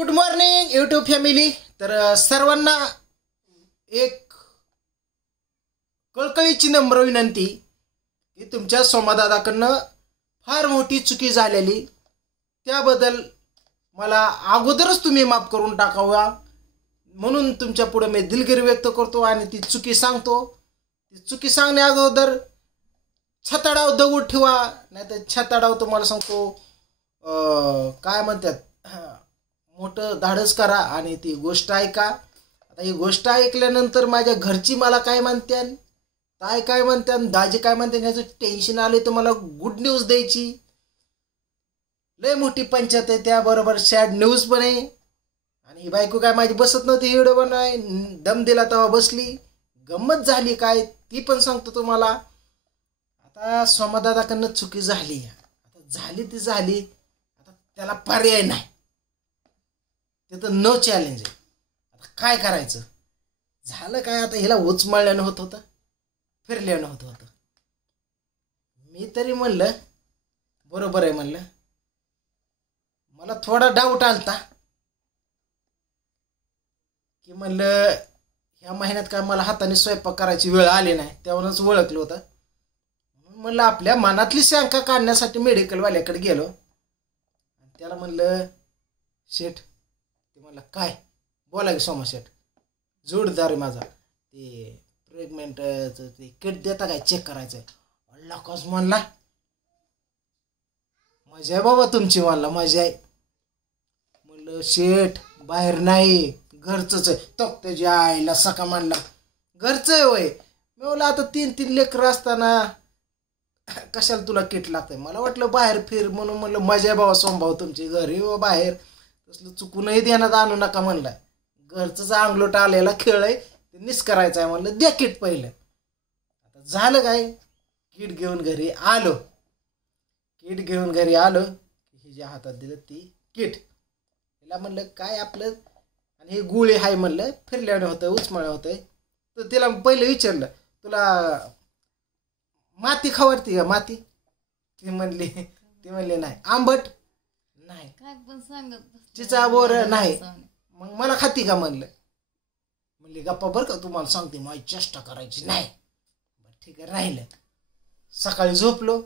Good morning YouTube family. तर सर्वांना एक कळकळीची नम्र विनंती की तुमच्या सोमादादाकडनं फार मोठी चुकी झालेली, त्याबद्दल मला अगोदरच तुम्ही माफ करून टाकावा म्हणून तुमच्या पुढे मी दिलगिरी व्यक्त करतो आणि ती चुकी सांगतो. ती चुकी सांगण्या अगोदर छताडाव दगड ठेवा, नाहीतर छताडाव तुम्हाला सांगतो काय म्हणतात मोठं धाडस करा आणि ती गोष्ट ऐका. आता ही गोष्ट ऐकल्यानंतर माझ्या घरची मला काय म्हणत्यान, ताई काय म्हणत्यान, दाजी काय म्हणत्यान याचं टेन्शन आले तर मला गुड न्यूज द्यायची. लय मोठी पंचायत आहे, त्याबरोबर सॅड न्यूज पण आहे. आणि ही बायको काय माझी बसत नव्हती व्हिडिओ बनवाय, दम दिला तेव्हा बसली. गंमत झाली काय ती पण सांगतो तुम्हाला. आता सोमादादाकडनं चुकी झाली, आता झाली ती झाली, आता त्याला पर्याय नाही, ते तर नो चॅलेंज आहे. आता काय करायचं, झालं काय, आता हिला उचमळल्यानं होत होतं, फिरल्यानं होत होतं. मी तरी म्हणलं बरोबर आहे म्हणलं. मला थोडा डाऊट आलता की म्हणलं ह्या महिन्यात काय मला हाताने स्वयंपाक करायची वेळ आली नाही, त्यावरूनच ओळखलं होतं. म्हणलं आपल्या मनातली शंका काढण्यासाठी मेडिकलवाल्याकडे गेलो. त्याला म्हणलं शेठ, ते म्हणलं काय बोला की सोमा शेठ, जोडदार आहे माझा, ते प्रेग्नेंटचं ते किट देता काय चेक करायचं आहे. अल्ला कस म्हणला, मजा आहे बाबा तुमची, म्हणला मजा आहे. म्हणलं शेठ बाहेर नाही, घरचंच आहे. तक त्याच्या आईला सका म्हणला घरचं आहे होय. मी म्हणलं आता 3-3 लेकरं असताना कशाला तुला किट लागतंय. मला वाटलं बाहेर फिर म्हणून म्हणलं मजा आहे बाबा सोमभाऊ तुमची, घरी व बाहेर तसलं चुकूनही देण्यात आणू नका म्हणलाय. घरचंच अंगलोट आलेला खेळ आहे, ते निष्करायचं आहे म्हणलं, द्या किट पहिलं. आता झालं काय, किट घेऊन घरी आलो. किट घेऊन घरी आलो, हिच्या हातात दिलं ती किट. तिला म्हणलं काय आपलं, आणि हे गुळी हाय म्हणलं, फिरल्यानं होतं उचमळं होतंय. तर तिला पहिलं विचारलं तुला माती खावडती का माती. ती म्हणली नाही. आंबट नाही, काय पण सांगत चिचा बोर नाही. मग मला खाती का म्हणलं. म्हणली गप्पा बरं का, तुम्हाला सांगते माझी चेष्टा करायची नाही. बरं ठीक आहे राहिलं. सकाळी झोपलो,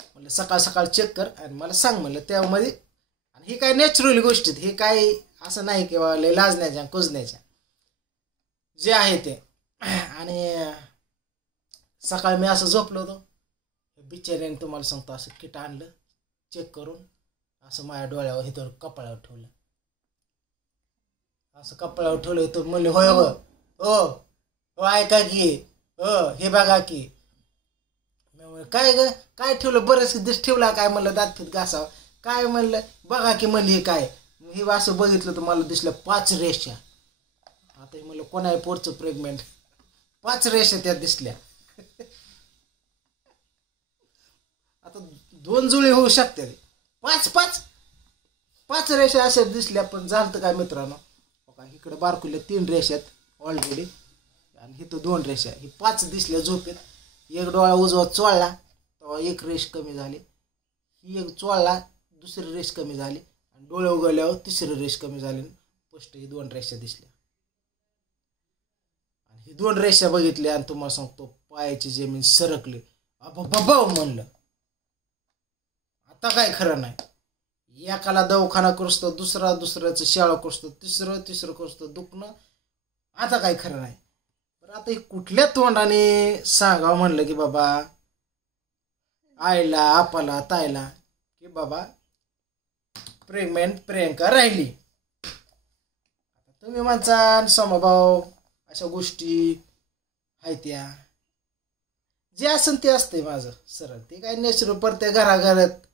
म्हणलं सकाळ सकाळ चेक कर आणि मला सांग म्हणलं. त्यामध्ये आणि ही काय नॅचरल गोष्टीत, हे काय असं नाही किंवा लय लाजण्याच्या कुजण्याच्या, जे आहे ते. आणि सकाळी मी असं झोपलो होतो, बिचाऱ्याने तुम्हाला सांगतो असं किट आणलं, चेक करून असं माझ्या डोळ्यावर इथं कपाळावर ठेवलं, असं कपाळावर ठेवलं होतं. म्हणले होय हो हो हो ऐका की, हो हे बघा की. काय ग काय ठेवलं, बरंच दिस ठेवला काय म्हणलं, दात फित घासावं काय म्हणलं, बघा की म्हणली हे काय. हे असं बघितलं तर मला दिसलं 5 रेषा. आता म्हणलं कोण आहे पोरचं प्रेग्नेंट, 5 रेषा त्यात दिसल्या. आता 2 जुळे होऊ शकते, 5 रेषा अशा दिसल्या. पण झालं काय मित्रांनो, इकडे बारकुल्या 3 रेषात ऑलरेडी, आणि इथं 2 रेषा, ही 5 दिसल्या झोपेत. एक डोळा उजवा चोळला तेव्हा 1 रेष कमी झाली, ही एक चोळला 2री रेष कमी झाली, आणि डोळे उघडल्यावर 3री रेष कमी झाली. स्पष्ट ही 2 रेषा दिसल्या. आणि ही 2 रेषा बघितल्या आणि तुम्हाला सांगतो पायाची जमीन सरकली. बाबा म्हणलं आता काय खरं नाही. एकाला दवाखाना करतो, दुसऱ्याचं शाळा करतो, तिसरं करतो दुखणं, आता काय खरं नाही. पण आता कुठल्या तोंडाने सांगावं म्हणलं की बाबा आईला आपाला ताईला की बाबा प्रेग्नेंट प्रियंका राहिली. तुम्ही म्हणता समभाव अशा गोष्टी आहेत, त्या जे असेल ते असते माझं सरळ, ते काय नॅचरल प्रत्येक घराघरात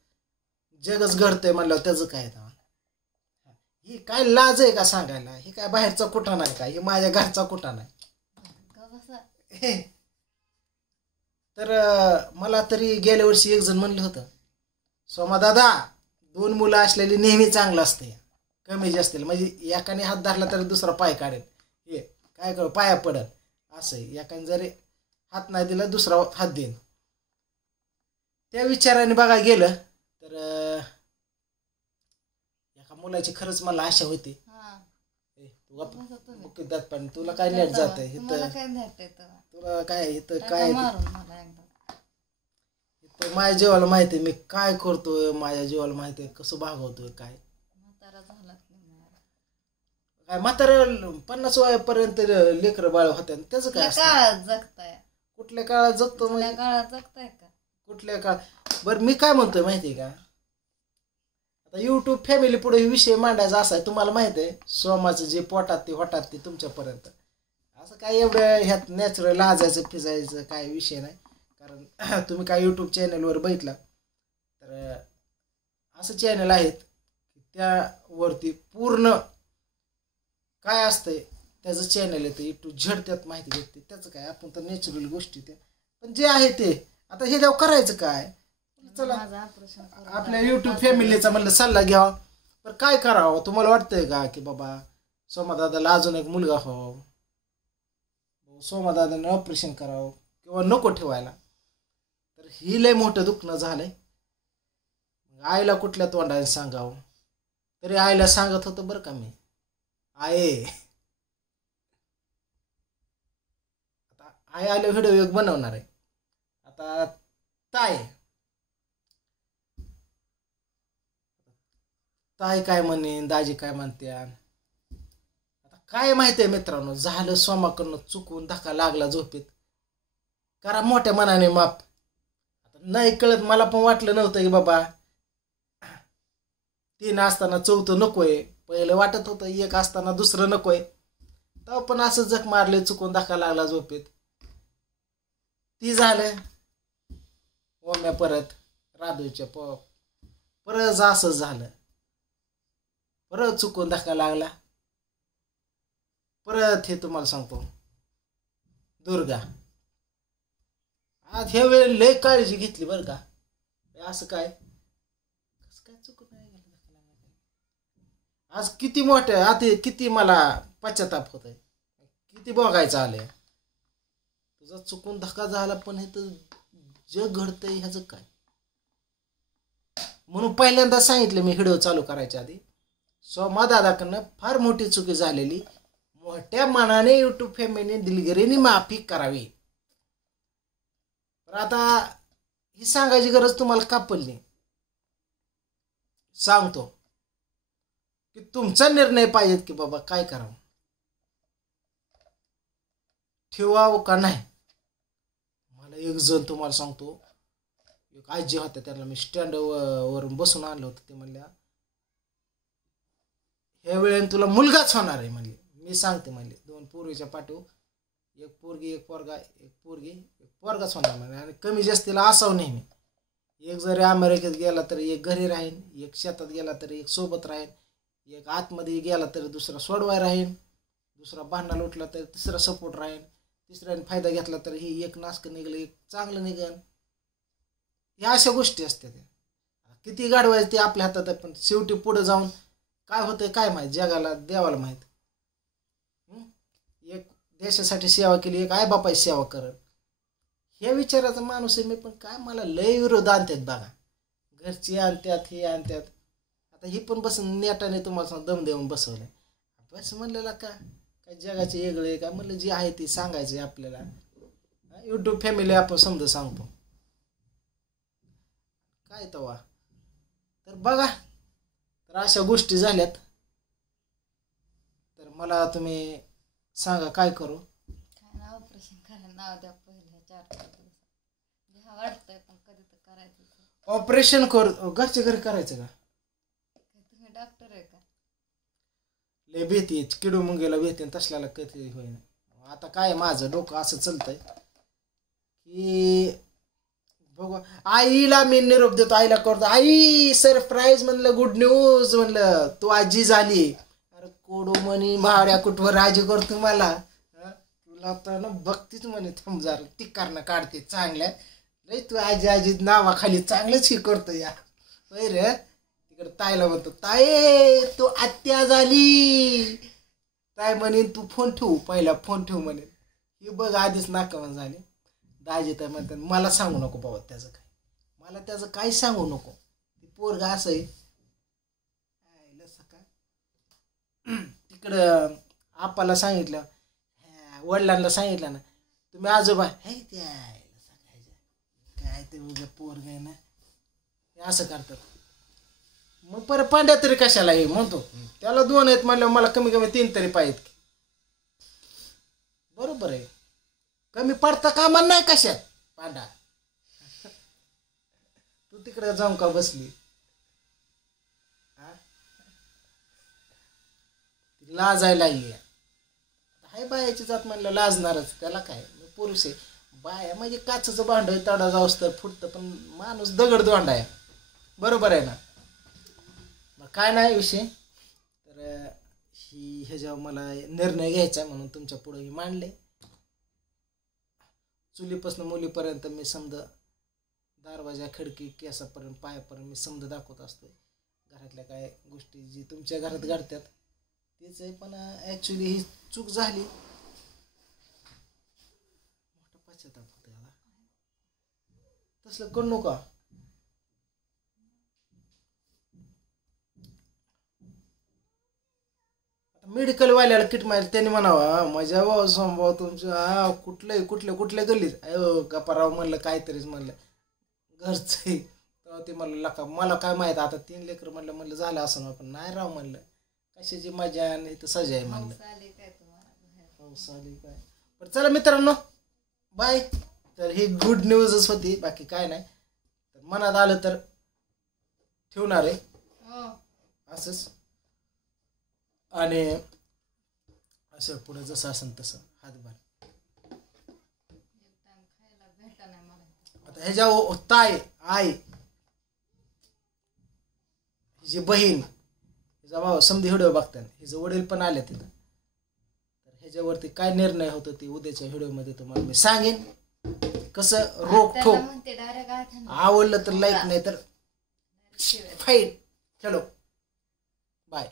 जगच घडतंय म्हणलं त्याचं काय. ही काय लाज आहे का सांगायला, हे काय बाहेरचा कुठा नाही का, हे माझ्या घरचा कुठा नाही. तर मला तरी गेल्या वर्षी एक जण म्हणलं होतं, सोमा दादा 2 मुलं असलेली नेहमी चांगलं असतं, कमी जास्त म्हणजे एकाने हात धरला तर दुसरा पाय काढेल, हे काय करू पाया पडल असं. एकाने जरी हात नाही दिला दुसरा हात देईन. त्या विचाराने बघा गेलं तर मुलाची खरंच मला आशा होती. तू मुख्य दात पण तुला काय नेट जात आहे तुला काय इथं काय इथं माझ्या जीवाला माहिती आहे मी काय करतोय. माझ्या जीवाला माहिती आहे कसं भागवतोय. काय काय म्हाताऱ्या 50 वयापर्यंत लेकरं बाळ होते त्याचं काय जगताय कुठल्या काळात जगतो म्हणजे काळात जगताय का कुठल्या काळ. बरं मी काय म्हणतोय माहितीये का आता युट्यूब फॅमिली पुढे विषय मांडायचा असा आहे. तुम्हाला माहिती आहे सोमाचं जे पोटात ते होटात ते तुमच्यापर्यंत असं काय एवढं ह्यात नॅचरल लाजायचं फिजायचं काय विषय नाही. कारण तुम्ही काय युट्यूब चॅनलवर बघितला तर असं चॅनल आहेत त्यावरती पूर्ण काय असतंय त्याचं चॅनल येतं युट्यूब झड त्यात माहिती भेटते. त्याचं काय आपण तर नॅचरल गोष्टी त्या पण जे आहे ते आता हे जेव्हा करायचं काय चला आपल्या युट्यूब फॅमिलीचा म्हणलं सल्ला घ्यावा. पण काय करावं तुम्हाला वाटतंय का की बाबा सोमादादाला अजून एक मुलगा व्हावा सोमादादाने ऑपरेशन करावं किंवा नको ठेवायला. तर ही लय मोठं दुखणं झालंय. आईला कुठल्या तोंडाने सांगावं तरी आईला सांगत होतं बरं का मी आहे आता आई आले व्हिडिओ एक बनवणार आहे. आता ताई काय म्हणेन दाजी काय म्हणते आता काय माहिती आहे मित्रांनो झालं सोमाकडनं चुकून धक्का लागला झोपेत करा मोठ्या मनाने माफ. आता नाही कळत मला पण वाटलं नव्हतं की बाबा 3 असताना 4थं नकोय. पहिलं वाटत होतं 1 असताना 2रं नकोय. तेव्हा पण असं जख मारले चुकून धक्का लागला झोपेत ती झालं. ओम्या परत राधूच्या परत असं झालं. परत चुकून धक्का लागला. परत हे तुम्हाला सांगतो दुर्गा आज ह्या वेळेला लय काळजी घेतली बरं का. असं काय कसं काय चुकून नाही गेलं धक्का लागला आज किती मोठं आता किती मला पश्चाताप होत आहे किती बघायचं आलंय. तुझा चुकून धक्का झाला पण हे तर जग घडतंय ह्याचं काय. म्हणून पहिल्यांदा सांगितलं मी व्हिडिओ चालू करायच्या आधी सोमादादाकडनं फार मोठी चुकी झालेली मोठ्या मनाने युट्यूब फॅमिलीने दिलगिरीने माफी करावी. पण आता ही सांगायची गरज तुम्हाला का पडली सांगतो की तुमचा निर्णय पाहिजेत की बाबा काय करावं ठेवावं का नाही. मला एक जण तुम्हाला सांगतो एक आजी होत्या त्यांना मी स्टँड वरून बसून आणलं होतं. ते म्हणल्या ह्या वेळेने तुला मुलगाच होणार आहे म्हणले. मी सांगते म्हणले 2 पोरीच्या पाठव एक पोरगी एक पोरगा एक पोरगी एक पोरगाच होणार म्हणजे आणि कमी जास्तीला असावं नेहमी. एक जरी अमेरिकेत गेला तरी एक घरी राहीन एक शेतात गेला तरी एक सोबत राहीन एक आतमध्ये गेला तरी दुसरा सोडवाय राहीन दुसरा भांडा उठला तरी तिसरा सपोर्ट राहीन तिसऱ्याने फायदा घेतला तर ही एक नासकं निघलं एक चांगलं निघन. ह्या अशा गोष्टी असतात. किती गाडवायचं ते आपल्या हातात आहे पण शेवटी पुढे जाऊन काय होतंय काय माहित जगाला देवाला माहित. एक देशासाठी सेवा केली एक आईबापाची सेवा करत ह्या विचाराचा माणूस आहे मी. पण काय मला लय विरोध आणतात बघा घरची आणतात हे आणतात. आता ही पण बसून नेटाने तुम्हाला दम देऊन बसवलंय बस म्हणलेला का काय जगाचे वेगळे काय म्हणलं जे आहे ते सांगायचे आपल्याला. युट्यूब फॅमिली आपण समजा सांगतो काय तवा तर बघा तर अशा गोष्टी झाल्यात. तर मला तुम्ही सांगा काय करू. ऑपरेशन करायला नाव द्या पहिल्या 4-5 दिवसात घ्या वाटतंय पण कधी तर करायचं. ऑपरेशन कर घरच्या घरी करायचं का तुम्ही डॉक्टर आहे का. लय भीती किडू मुंगेला भीती तसल्याला कधी होईना. आता काय माझं डोकं असं चालतंय की बघू आईला मी निरोप देतो आईला करतो आई सरप्राईज म्हणलं गुड न्यूज म्हणलं तू आजी झाली. अरे कोडू म्हणी भाड्या कुठवर राजी करतो मला तुला तर ना बघतीच म्हणे थांब जरा टिकारणं काढते चांगल्या लय तू आजी आजी नावाखाली चांगलंच हे करतो या होय रे. तिकडे ताईला म्हणतो ताई तू आत्या झाली. ताई म्हणेन तू फोन ठेवू पहिला फोन ठेवू म्हणेन ही बघ आधीच नाकावून झाली. दाजी तर म्हणतात मला सांगू नको बाबा त्याचं काय मला त्याचं काही सांगू नको. ती पोरगा असं आहे सकाळ तिकडं आपाला सांगितलं, वडिलांना सांगितलं ना, तुम्ही आजोबा हे ते काय ते उद्या पोर काय ना हे असं करतात. मग परत पांड्या तरी कशाला हे म्हणतो, त्याला 2 आहेत म्हणल्यावर मला कमी कमी 3 तरी पाहिजेत. बरोबर आहे, कमी पडता कामा नाही कशात पांडा. तू तिकडे जाऊन का बसली, लाजायला ये. हाय बायाची जात म्हणलं लाजणारच, त्याला काय पुरुष आहे. बाया म्हणजे काचचं भांड तडा जाऊस तर फुटतं, पण माणूस दगड दोंडा आहे. बरोबर आहे ना. मग काय नाही विषय. तर ह्याच्यावर मला निर्णय घ्यायचा म्हणून तुमच्या पुढे मी मांडले. चुलीपासून मुलीपर्यंत मी समजा दरवाजा खिडकी केसापर्यंत पायापर्यंत मी समजा दाखवत असतो. घरातल्या काय गोष्टी जी तुमच्या घरात घडतात तेच आहे, पण ॲक्च्युली ही चूक झाली. मोठा पश्चाताप होतो याला, तसलं करू नका. मेडिकलवाल्याला किट माहिती त्यांनी म्हणावा माझ्या भाऊ संभाव तुमच्या कुठले कुठल्या कुठल्या गल्लीत अयो गपाराव म्हणलं काहीतरीच म्हणलं घरचं आहे. तेव्हा ते म्हणलं लका मला काय माहीत आता 3 लेकरं म्हणलं झालं असं, पण नाही राव म्हणलं कशाची मजा आणि इथं सजा आहे म्हणलं. पाऊस आली काय. पण चला मित्रांनो बाय. तर ही गुड न्यूजच होती, बाकी काय नाही. तर मनात आलं तर ठेवणार आहे असंच, आणि असं पुढे जसं असेल तसं हातभार. आता ह्याच्या ताई आई हिची बहीण हिचा भाऊ समधी व्हिडिओ बघतात, हिचं वडील पण आले तिथं. तर ह्याच्यावरती काय निर्णय होतो ते उद्याच्या व्हिडिओमध्ये तुम्हाला मी सांगेन. कसं रोक ठोक, आवडलं तर लाईक, नाही तर फाईट. चलो बाय.